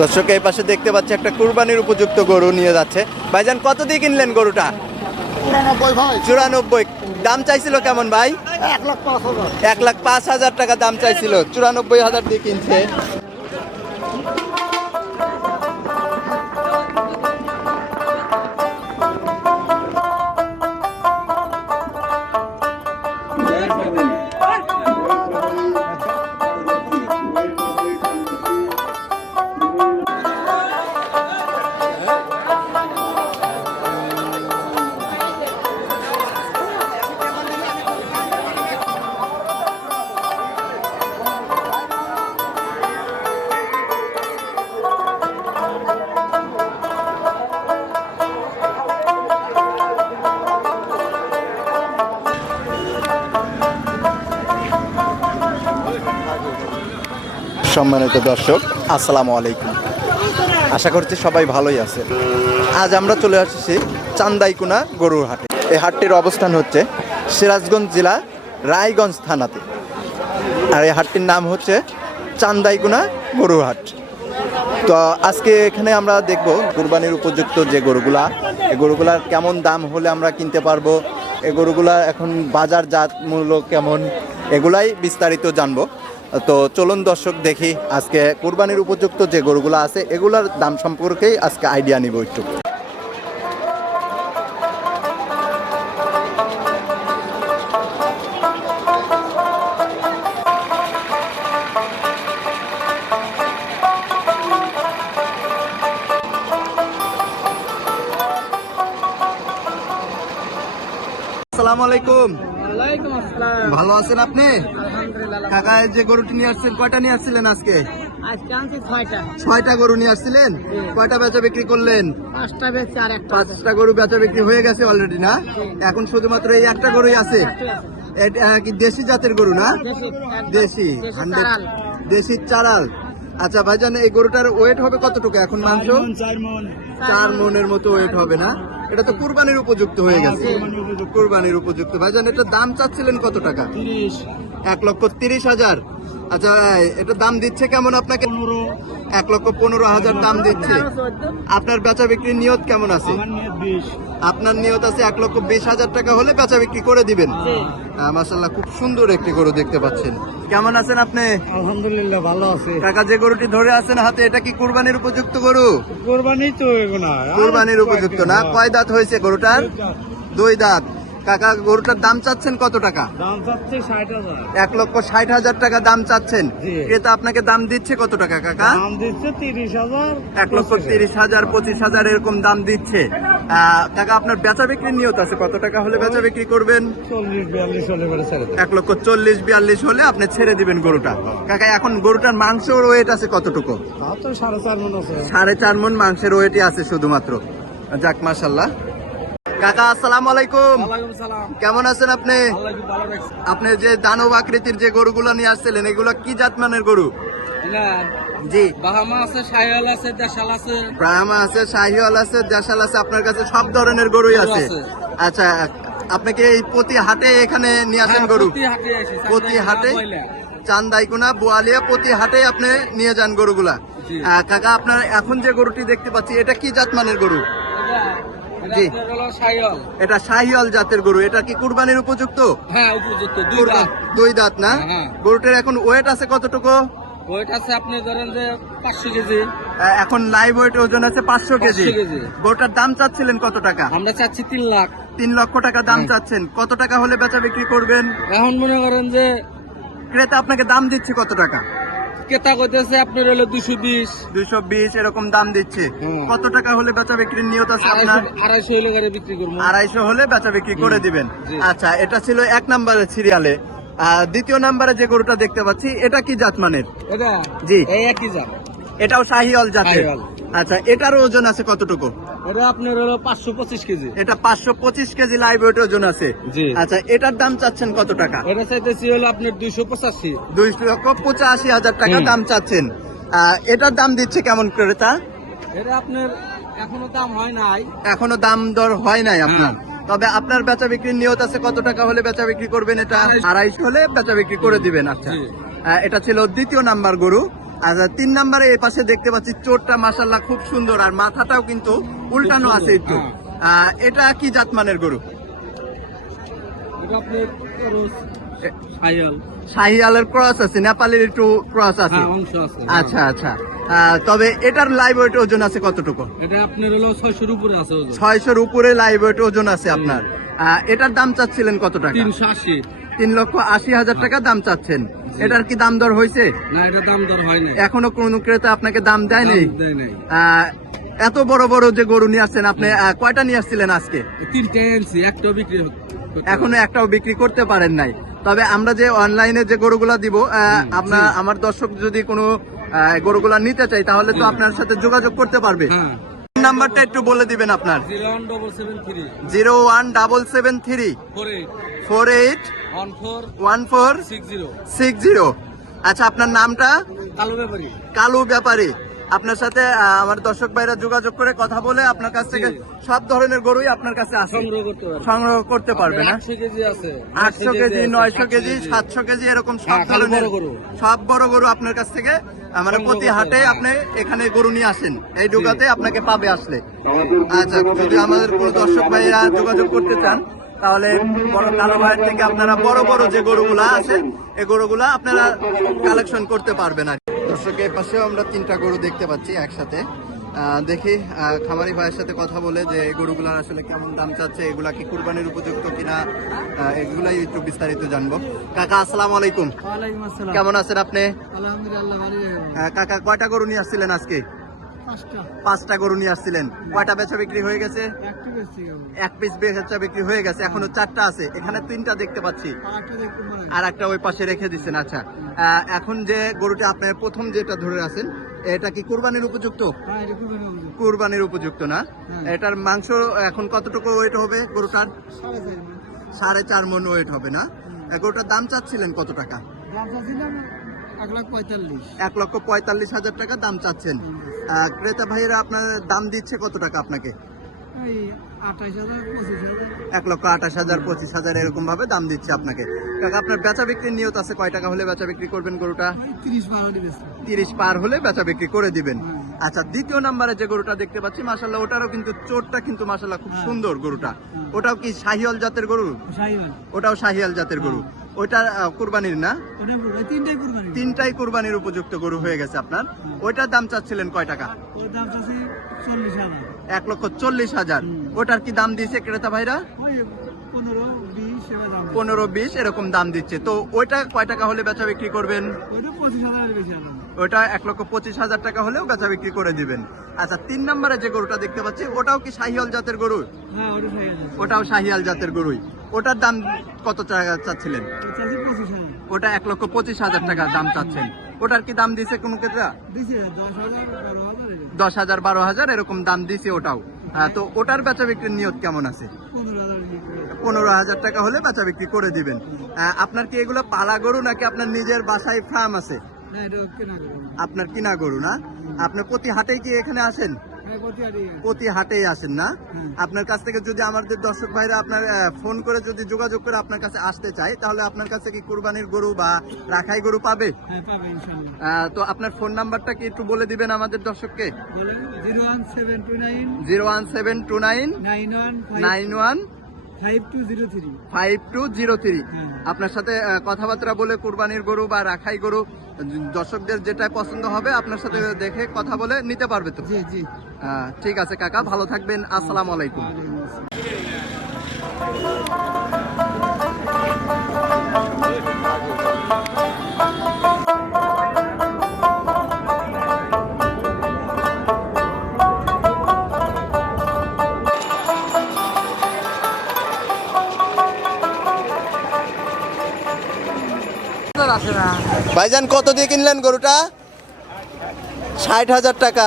দর্শক এই পাশে দেখতে পাচ্ছি একটা কুরবানির উপযুক্ত গরু নিয়ে যাচ্ছে। ভাইজান কত দিয়ে কিনলেন গরুটা? চুরানব্বই দাম চাইছিল কেমন ভাই? এক লাখ পাঁচ হাজার। এক লাখ পাঁচ হাজার টাকা দাম চাইছিল। চুরানব্বই হাজার দিয়ে কিনছে। সম্মানিত দর্শক, আসসালামু আলাইকুম। আশা করছি সবাই ভালোই আছে। আজ আমরা চলে আসছি চান্দাইকুনা গরুর হাটে। এই হাটটির অবস্থান হচ্ছে সিরাজগঞ্জ জেলা রায়গঞ্জ থানাতে। আর এই হাটটির নাম হচ্ছে চান্দাইকুনা গরুর হাট। তো আজকে এখানে আমরা দেখব কুরবানির উপযুক্ত যে গরুগুলা, এই গরুগুলার কেমন দাম হলে আমরা কিনতে পারব, এই গরুগুলা এখন বাজার জাত মূল্য কেমন, এগুলাই বিস্তারিত জানব। তো চলুন দর্শক দেখি, আজকে কুরবানির উপযুক্ত যে গরুগুলো আছে, এগুলার দাম সম্পর্কেই আজকে আইডিয়া নিব একটু। আসসালামু আলাইকুম। ভালো আছেন আপনি? কাকা যে গরুটি নিয়ে আসছেন কয়টা নিয়ে আসছিলেন আজকে? ছয়টা। গরু নিয়ে আসছিলেন? কয়টা বেচা বিক্রি করলেন? পাঁচটা গরু বেচা বিক্রি হয়ে গেছে অলরেডি না? এখন শুধুমাত্র এই একটা গরুই আছে? এটা কি দেশি জাতের গরু না? দেশি, একদম। দেশি দেশি 100 চারাল। দেশি চারাল। আচ্ছা ভাইজান এই গরুটার ওয়েট হবে কতটুকু? এখন মাংস? চার মনের মতো ওয়েট হবে না? এটা তো কুরবানির উপযুক্ত হয়ে গেছে। কুরবানির উপযুক্ত। ভাইজান এটা দাম চাচ্ছিলেন কত টাকা? এক লক্ষ তিরিশ হাজার। আচ্ছা এটা দাম দিচ্ছে কেমন আপনাকে? এক লক্ষ পনেরো হাজার দাম দিচ্ছে। আপনার বেচা বিক্রির নিয়ত কেমন আছে? আপনার নিয়ত আছে এক লক্ষ বিশ হাজার টাকা হলে বেচা বিক্রি করে দিবেন। মাসাল্লাহ খুব সুন্দর একটি গরু দেখতে পাচ্ছেন। কেমন আছেন আপনি? আলহামদুলিল্লাহ ভালো আছে। কাকা যে গরুটি ধরে আছেন হাতে এটা কি কুরবানির উপযুক্ত গরু? কোরবানি তো এগুলো। কুরবানির উপযুক্ত না? কয় দাঁত হয়েছে গরুটার? দুই দাঁত। কাকা গরুটার দাম চাচ্ছেন কত টাকা? দাম চাচ্ছে ষাট হাজার। এক লক্ষ ষাট হাজার টাকা দাম চাচ্ছেন। ক্রেতা আপনাকে দাম দিচ্ছে কত টাকা কাকা? দাম দিচ্ছে তিরিশ হাজার এক লক্ষ তিরিশ হাজার পঁচিশ হাজার এরকম দাম দিচ্ছে। কাকা আপনার বেচা বিক্রির নিয়ত আছে কত টাকা হলে বেচা বিক্রি করবেন? এক লক্ষ চল্লিশ বিয়াল্লিশ হলে আপনি ছেড়ে দিবেন গরুটা। কাকা এখন গরুটার মাংস ওয়েট আছে কতটুকু? সাড়ে চার মন সাড়ে চার মন মাংসের ওয়েটই আছে শুধুমাত্র। যাক মাসাল্লাহ কাকা আসসালামু আলাইকুম। কেমন আছেন আপনি? আপনি যে দানব আকৃতির যে গরুগুলো নিয়ে আসছিলেন এগুলো কি জাত মানের গরু? জি। বাহামা আছে সাইয়াল আছে দেশাল আছে। ব্রাহ্মা আছে শাহিওয়াল আছে দেশাল আছে আপনার কাছে সব ধরনের গরুই আছে। আচ্ছা আপনাকে এই প্রতি হাটে এখানে নিয়ে আসেন গরু? প্রতি হাটে চান্দাইকুনা বোয়ালিয়া প্রতি হাটে আপনি নিয়ে যান গরুগুলা। কাকা আপনার এখন যে গরুটি দেখতে পাচ্ছি এটা কি জাত মানের গরু? জি। এটা শাহিওয়াল জাতের গরু। এটা কি কুরবানির উপযুক্ত? হ্যাঁ উপযুক্ত দুই দাঁত। দুই দাঁত না? হ্যাঁ, হ্যাঁ। গরুটার এখন ওয়েট আছে কতটুকু? ওয়েট আছে আপনি ধরেন যে পাঁচশো কেজি। এখন লাইভ ওয়েট ওজন আছে পাঁচশো কেজি। গরুটার দাম চাচ্ছিলেন কত টাকা? আমরা চাচ্ছি তিন লাখ। তিন লক্ষ টাকা দাম চাচ্ছেন। কত টাকা হলে বেচা বিক্রি করবেন? এখন মনে করেন যে ক্রেতা আপনাকে দাম দিচ্ছে কত টাকা? কেতা করতেছে আপনার হলো দুশো বিশ। দুইশো বিশ এরকম দাম দিচ্ছে। কত টাকা হলে বেচা বিক্রির নিয়ত আছে আড়াইশো আপনার? আড়াইশো হলে গাড়ি বিক্রি করব। আড়াইশো হলে বেচা বিক্রি করে দিবেন। আচ্ছা এটা ছিল এক নাম্বারের সিরিয়ালে। দ্বিতীয় নাম্বারে যে গরুটা দেখতে পাচ্ছি এটা কি জাত মানের? এটা? জি। এই একই জাত। এটাও শাহিওয়াল জাতের। আচ্ছা এটারও ওজন আছে কতটুকু? এটা আপনার হলো পাঁচশো পঁচিশ কেজি। এটা পাঁচশো পঁচিশ কেজি লাইভ ওয়েট ওজন আছে। জি। আচ্ছা এটার দাম চাচ্ছেন কত টাকা? এটা চাইতেছি হলো আপনার দুইশো পঁচাশি। লক্ষ পঁচাশি হাজার টাকা দাম চাচ্ছেন। এটার দাম দিচ্ছে কেমন ক্রেতা এটা আপনার এখনও দাম হয় নাই। এখনও দাম দর হয় নাই আপনার। হ্যাঁ। তবে আপনার বেচা বিক্রির নিয়ত আছে কত টাকা হলে বেচা বিক্রি করবেন এটা? আড়াইশো। হলে বেচা বিক্রি করে দিবেন আচ্ছা। এটা ছিল দ্বিতীয় নাম্বার গরু। আচ্ছা তিন নম্বরে এই পাশে দেখতে পাচ্ছি চোরটা মাসাল্লাহ খুব সুন্দর আর মাথাটাও কিন্তু উল্টানো আছে একটু হ্যাঁ। এটা কি জাতমানের গরু? শাহিয়ালের ক্রস আছে নেপালের একটু ক্রস আছে। হ্যাঁ আছে আচ্ছা আচ্ছা। আহ, তবে এটার লাইভ ওয়েট ওজন আছে কতটুকু? এটা আপনার হলো ছয়শোর উপরে আছে ওজন। ছয়শোর উপরে লাইভ ওয়েট ওজন আছে আপনার। এটার দাম চাচ্ছিলেন কত টাকা? তিনশো আশি। তিন লক্ষ আশি হাজার টাকা দাম চাচ্ছেন। এটার কি দাম দর হয়েছে? না এটা দাম দর হয় এখনও কোন ক্রেতা আপনাকে দাম দেয়নি দেয় নাই। আহ, এত বড় বড় যে গরু নিয়ে আসছেন আপনি কয়টা নিয়ে আসছিলেন আজকে? তিনটে আনছি একটাও বিক্রি এখনও একটাও বিক্রি করতে পারেন নাই। তবে আমরা যে অনলাইনে যে গরুগুলা দিব আপনার আমার দর্শক যদি কোনো গরুগুলা নিতে চাই তাহলে তো আপনার সাথে যোগাযোগ করতে পারবে। হ্যাঁ। নাম্বারটা একটু বলে দিবেন আপনার। Zero one double seven three. Four eight. One four. Six zero. আচ্ছা আপনার নামটা? কালু ব্যাপারী। কালু ব্যাপারী। আপনার সাথে আমার দর্শক ভাইরা যোগাযোগ করে কথা বলে আপনার কাছ থেকে সব ধরনের গরুই আপনার কাছে আসে। সংগ্রহ করতে পারবে। সংগ্রহ করতে পারবে না? আটশো কেজি নয়শো কেজি সাতশো কেজি এরকম সব হ্যাঁ, ধরনের সব বড় গরু আপনার কাছ থেকে আহ, মানে প্রতি হাটে আপনি এখানে গরু নিয়ে আসেন। এই ডুগাতে আপনাকে পাবে আসলে। আচ্ছা যদি আমাদের কোনো দর্শক ভাইরা যোগাযোগ করতে চান তাহলে বড় কালো ভাইয়ের থেকে আপনারা বড় বড় যে গরুগুলা আছে এই গরুগুলা আপনারা কালেকশন করতে পারবেন। দর্শক এই পাশেও আমরা তিনটা গরু দেখতে পাচ্ছি একসাথে। দেখি খামারি ভাইয়ের সাথে কথা বলে যে এই গরুগুলার আসলে কেমন দাম চাচ্ছে এগুলা কি কুরবানির উপযুক্ত কিনা এগুলাই একটু বিস্তারিত জানব। কাকা আসসালাম আলাইকুম। কেমন আছেন আপনি? কাকা কয়টা গরু নিয়ে আসছিলেন আজকে? পাঁচটা। গরু নিয়ে আসছিলেন। কয়টা বেচা বিক্রি হয়ে গেছে? এক পিস বেচা বিক্রি হয়ে গেছে। এখনও চারটা আছে। এখানে তিনটা দেখতে পাচ্ছি। আর একটা ওই পাশে রেখে দিচ্ছেন। আচ্ছা। এখন যে গরুটা আপনি প্রথম যেটা ধরে আছেন এটা কি কুরবানির উপযুক্ত? হ্যাঁ কুরবানির উপযুক্ত। না? হ্যাঁ। এটার মাংস এখন কতটুকু ওয়েট হবে গরুটার? সাড়ে চার মন। ওয়েট হবে না? গরুটার দাম চাচ্ছিলেন কত টাকা? এক লক্ষ পঁয়তাল্লিশ। হাজার টাকা দাম চাচ্ছেন। ক্রেতা ভাইয়েরা আপনার দাম দিচ্ছে কত টাকা আপনাকে? এক লক্ষ আঠাশ হাজার পঁচিশ হাজার এরকম ভাবে দাম দিচ্ছে আপনাকে। কাকা আপনার বেচা বিক্রির নিয়ত আছে? কয় টাকা হলে বেচা বিক্রি করবেন গরুটা? তিরিশ পার হলে বেচা বিক্রি করে দিবেন। আচ্ছা দ্বিতীয় নাম্বারে যে গরুটা দেখতে পাচ্ছি মাসাল্লাহ ওটারও কিন্তু চোরটা কিন্তু মাসাল্লাহ খুব হ্যাঁ। সুন্দর গরুটা। ওটাও কি শাহিয়াল জাতের গরু? ওটাও শাহিয়াল জাতের গরু। ওইটা কুরবানির না? তিনটাই কুরবানি। তিনটাই কুরবানির উপযুক্ত গরু হয়ে গেছে আপনার। ওইটার দাম চাচ্ছিলেন কয় টাকা? এক লক্ষ চল্লিশ হাজার। ওটার কি দাম দিয়েছে ক্রেতা ভাইরা? পনেরো বিশ এরকম দাম দিচ্ছে। তো ওইটা কয় টাকা হলে বেচা বিক্রি করবেন? ওটা এক লক্ষ পঁচিশ হাজার টাকা হলেও বেচা বিক্রি করে দিবেন। আচ্ছা তিন নম্বরে যে গরুটা দেখতে পাচ্ছি ওটাও কি শাহিয়াল জাতের গরু? হ্যাঁ ওটাও শাহিয়াল জাতের গরুই। ওটার দাম কত টাকা চাচ্ছিলেন? ওটা এক লক্ষ পঁচিশ হাজার টাকা দাম চাচ্ছেন। ওটার কি দাম দিছে কোনো দশ হাজার বারো হাজার এরকম। দাম দিছে ওটাও। হ্যাঁ, তো ওটার বেচা বিক্রির নিয়ত কেমন আছে? পনেরো হাজার টাকা হলে বেচা বিক্রি করে দিবেন। আপনার কি এগুলো পালা গরু নাকি আপনার নিজের বাসায় ফার্ম আছে? আপনার কিনা গরু না? আপনার প্রতি হাটেই কি এখানে আসেন? হ্যাঁ প্রতি হাটেই আসেন না? আপনার কাছ থেকে যদি আমাদের দর্শক ভাইরা আপনার ফোন করে যদি যোগাযোগ করে আপনার কাছে আসতে চায় তাহলে আপনার কাছে কি কুরবানির গরু বা রাখাই গরু পাবে? হ্যাঁ তো আপনার ফোন নাম্বারটা কি একটু বলে দিবেন আমাদের দর্শককে? Zero one seven two nine zero one seven two nine nine one nine one five two zero three. হ্যাঁ। আপনার সাথে কথাবার্তা বলে কুরবানির গরু বা রাখাই গরু দর্শকদের যেটা পছন্দ হবে আপনার সাথে দেখে কথা বলে নিতে পারবে তো? ঠিক আছে কাকা ভালো থাকবেন আসসালামু আলাইকুম। Thank আসসালাম। ভাইজান কত দিয়ে কিনলেন গরুটা? ষাট হাজার টাকা।